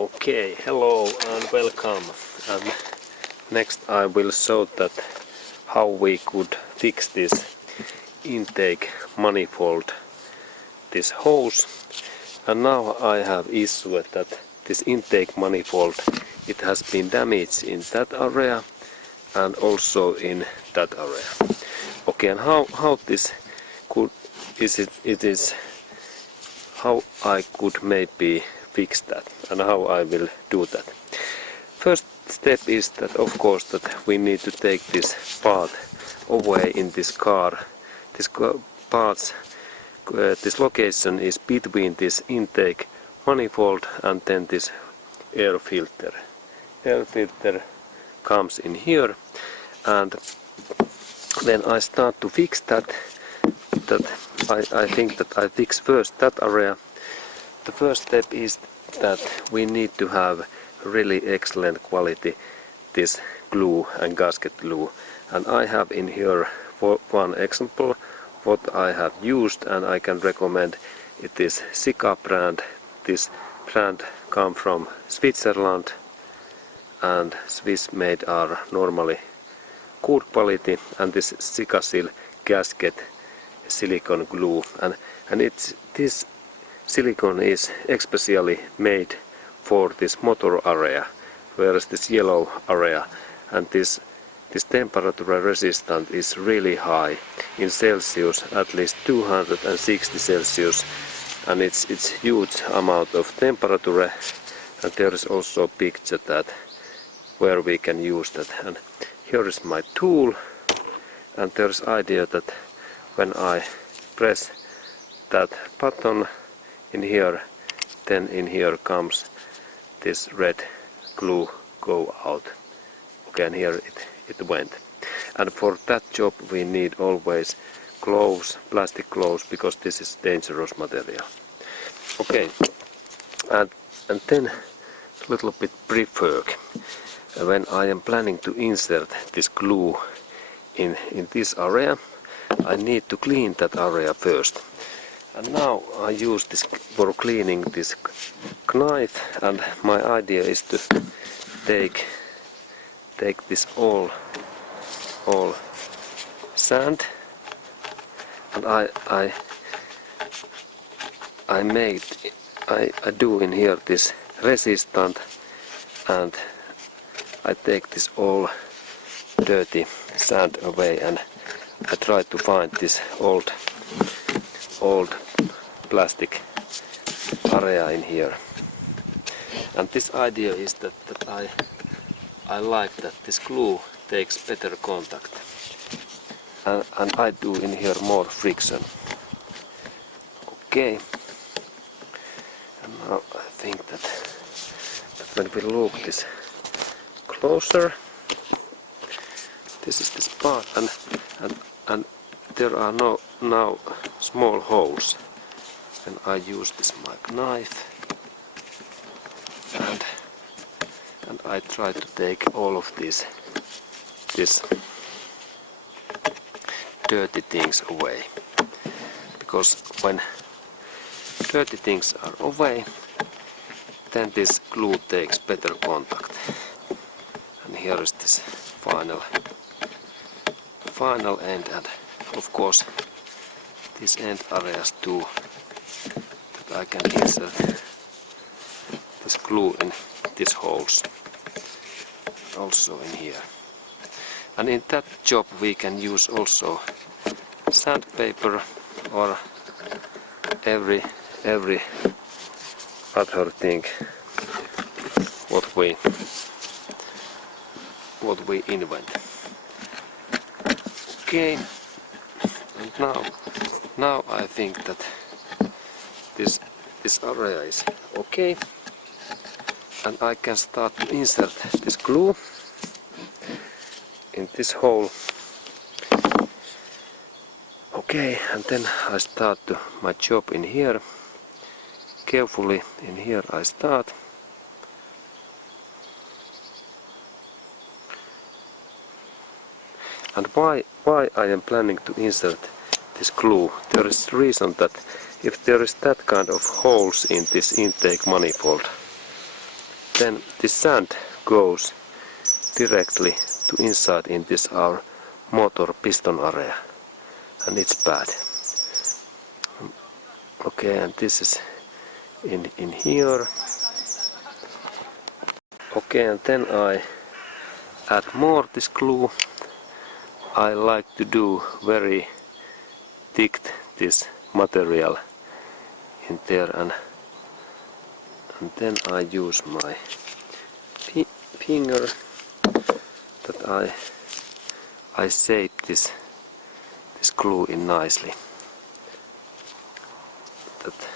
Okay, hello and welcome. And next I will show that how we could fix this intake manifold, this hose. And now I have issue that this intake manifold, it has been damaged in that area and also in that area. Okay, and how this could how I could maybe fix that and how I will do that. First step is that of course that we need to take this part away in this car. This parts, this location is between this intake manifold and then this air filter. Air filter comes in here, and then I start to fix that. I think that I fix first that area. The first step is that we need to have really excellent quality this glue and gasket glue, and I have in here one example what I have used, and I can recommend it is Sika brand. This brand comes from Switzerland, and Swiss made are normally good quality, and this Sika Seal gasket silicone glue, and this silicone is especially made for this motor area, whereas this yellow area, and this temperature resistance is really high in Celsius, at least 260 Celsius, and it's huge amount of temperature. And there is also a picture that where we can use that. And here is my tool, and there's idea that when I press that button in here, then in here comes this red glue go out. Okay, and here it went. And for that job we need always gloves, plastic gloves, because this is dangerous material. Okay, and then a little bit brief work. When I am planning to insert this glue in this area, I need to clean that area first. And now I use this for cleaning this knife, and my idea is to take this all sand, and I do in here this resistant, and I take this all dirty sand away, and I try to find this old plastic area in here. And this idea is that I like that this glue takes better contact, and I do in here more friction. Okay, and now I think that when we look this closer, this is this part, and there are now small holes, and I use this my knife, and I try to take all of this dirty things away, because when dirty things are away, then this glue takes better contact. And here is this final end, and of course these end areas too, that I can insert this glue in these holes, also in here. And in that job we can use also sandpaper or every other thing what we invent. Okay, and now I think that this area is okay, and I can start to insert this glue in this hole. Okay, and then I start my job in here. Carefully in here I start. And why I am planning to insert this glue? There is reason that if there is that kind of holes in this intake manifold, then the sand goes directly to inside in this our motor piston area, and it's bad. Okay, and this is in here. Okay, and then I add more this glue. I like to do very thick this material in there, and then I use my finger that I shape this glue in nicely. That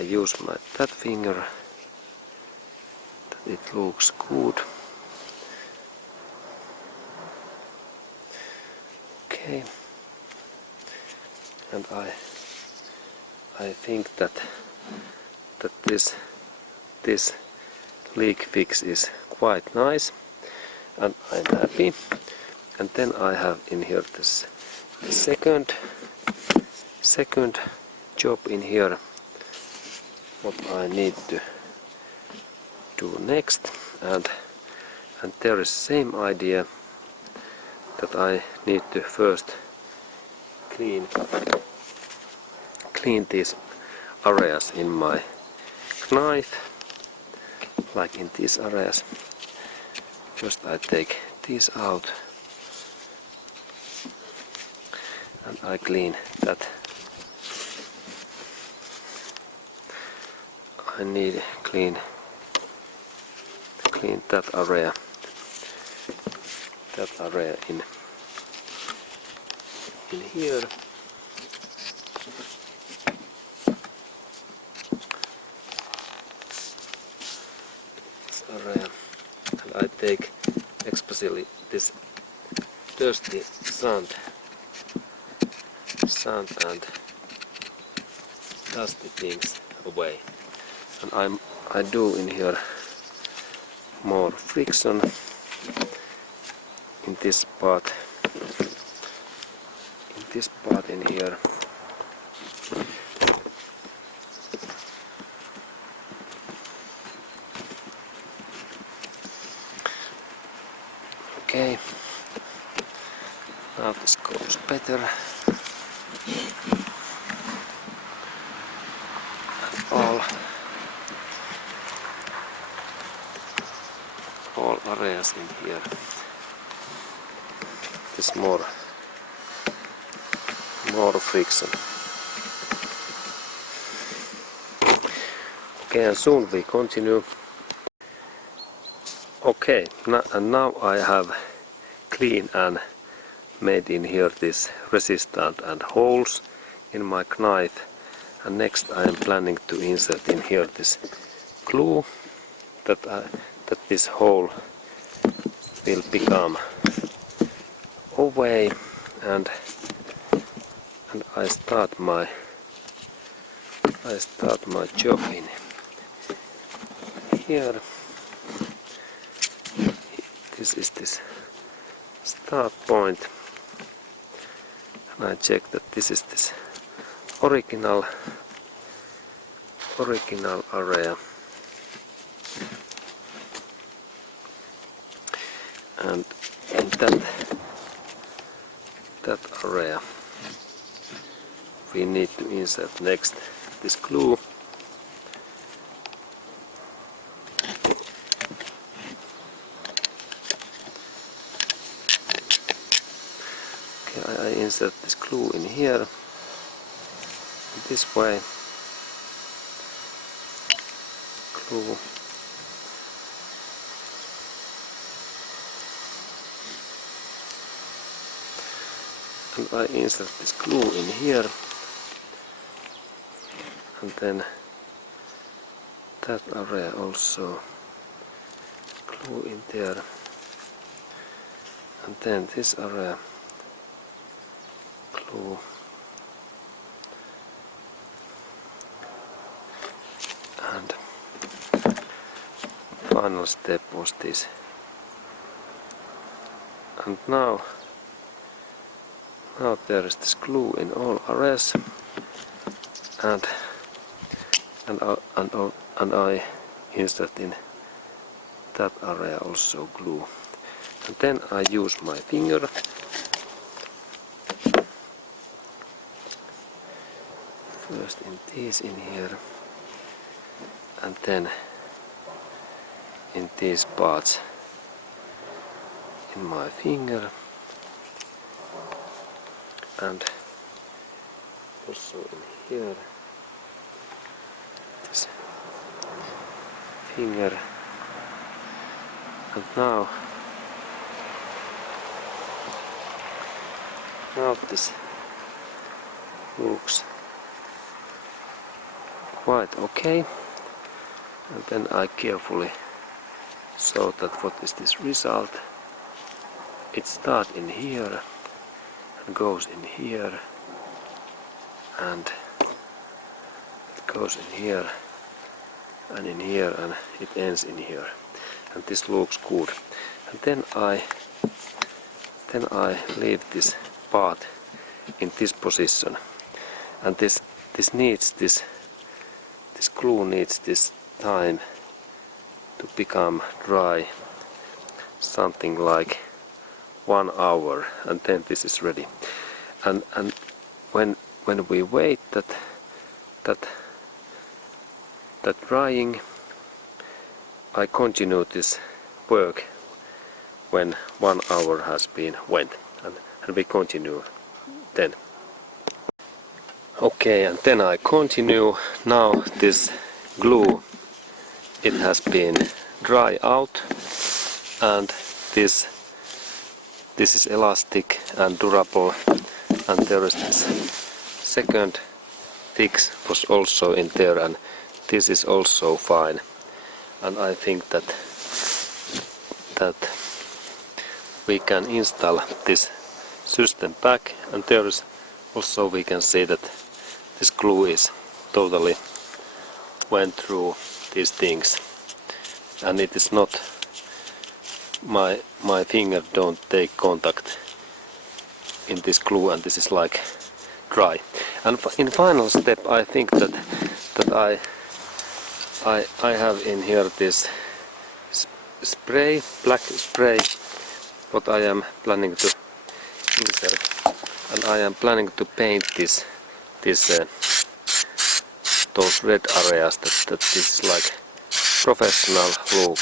I use that finger that it looks good. Okay, and I think that this leak fix is quite nice, and I'm happy. And then I have in here this second job in here, what I need to do next, and there is same idea that I need to first clean these areas in my knife, like in these areas. First I take these out and I clean that. I need clean that area in here. This area, and I take especially this dirty sand and dusty things away, and I do in here more friction in this part in here. Okay, now this goes better. All areas in here. This more friction. Okay, and soon we continue. Okay, now I have clean and made in here this resistant and holes in my knife, and next I am planning to insert in here this glue that this hole will become away, and I start my job in here. This is this start point, and I check that this is this original area, and in that area we need to insert next this glue. I insert this glue in here, this way, glue, and I insert this glue in here, and then that area also glue in there, and then this area glue, and final step was this. And now there is this glue in all areas, and I insert in that area also glue. And then I use my finger first in these in here, and then in these parts in my finger, and also in here this finger. And now this looks quite okay, and then I carefully show that what is this result. It starts in here and goes in here, and it goes in here, and it ends in here, and this looks good. And then I leave this part in this position, and this glue needs this time to become dry, something like 1 hour, and then this is ready. And when we wait that drying, I continue this work when 1 hour has been went, and we continue then. Okay, and then I continue. Now this glue, it has been dry out, and this is elastic and durable, and there is this second fix was also in there, and this is also fine. And I think that we can install this system back, and there is also we can see that this glue is totally went through these things, and it is not my finger don't take contact in this glue, and this is like dry. And in final step, I think that I have in here this spray, black spray, what I am planning to insert, and I am planning to paint those red areas, that this is like professional look.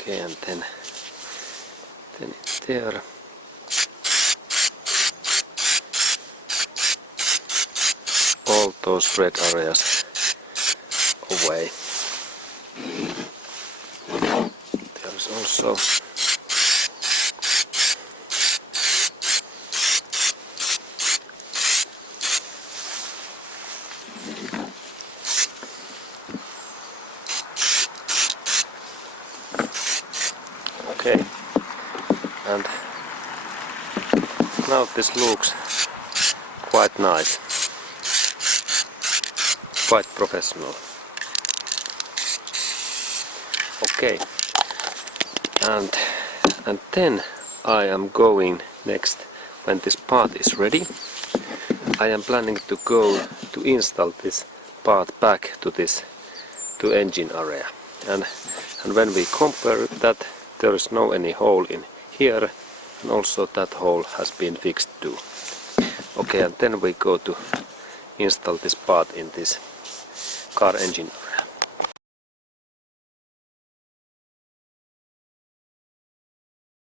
Okay, and then it's there. All those red areas away. There is also okay, and now this looks quite nice, quite professional. Okay, and then I am going next, when this part is ready, I am planning to go to install this part back to engine area, and when we compare that, there is no any hole in here, and also that hole has been fixed too. Okay, and then we go to install this part in this car engine